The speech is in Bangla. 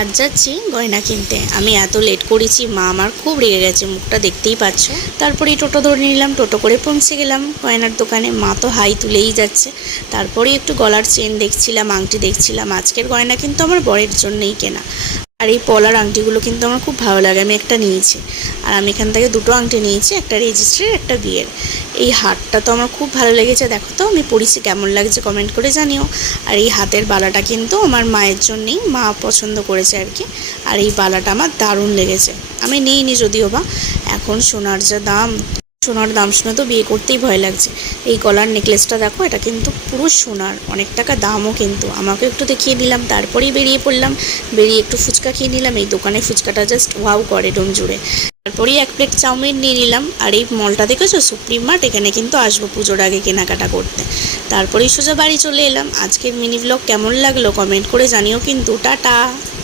আজ যাচ্ছি গয়না কিনতে। আমি এত লেট করেছি, মা আমার খুব রেগে গেছে, মুখটা দেখতেই পাচ্ছ। তারপরেই টোটো ধরে নিলাম, টোটো করে পৌঁছে গেলাম গয়নার দোকানে। মা তো হাই তুলেই যাচ্ছে। তারপরে একটু গলার চেন দেখছিলাম, আংটি দেখছিলাম। আজকের গয়না কিন্তু আমার বরের জন্যই কেনা। আর এই পলার আংটিগুলো কিন্তু আমার খুব ভালো লাগে, আমি একটা নিয়েছি। আর আমি এখান থেকে দুটো আংটি নিয়েছি, একটা রেজিস্ট্রির, একটা বিয়ের। এই হারটা তো আমার খুব ভালো লেগেছে, দেখো তো আমি পরেছি কেমন লাগছে কমেন্ট করে জানিও। আর এই হাতের বালাটা কিন্তু আমার মায়ের জন্যেই, মা পছন্দ করেছে আর কি। আর এই বালাটা আমার দারুণ লেগেছে। আমি নিইনি যদিও বা, এখন সোনার যা দাম, সোনার দাম শুনে তো বিয়ে করতেই ভয় লাগছে। এই গলার নেকলেসটা দেখো, এটা কিন্তু পুরো সোনার, অনেক টাকা দামও কিন্তু। আমাকে একটু দেখিয়ে দিলাম, তারপরেই বেরিয়ে পড়লাম। বেরিয়ে একটু ফুচকা খেয়ে নিলাম। এই দোকানে ফুচকাটা জাস্ট ওয়াও করে ডোম জুড়ে। তারপরেই এক প্লেট চাউমিন নিয়ে নিলাম। আর এই মলটা দেখেছো, সুপ্রিম মার্ট, এখানে কিন্তু আসবো পুজোর আগে কেনাকাটা করতে। তারপরেই সোজা বাড়ি চলে এলাম। আজকের মিনি ব্লগ কেমন লাগলো কমেন্ট করে জানিও কিন্তু। টাটা।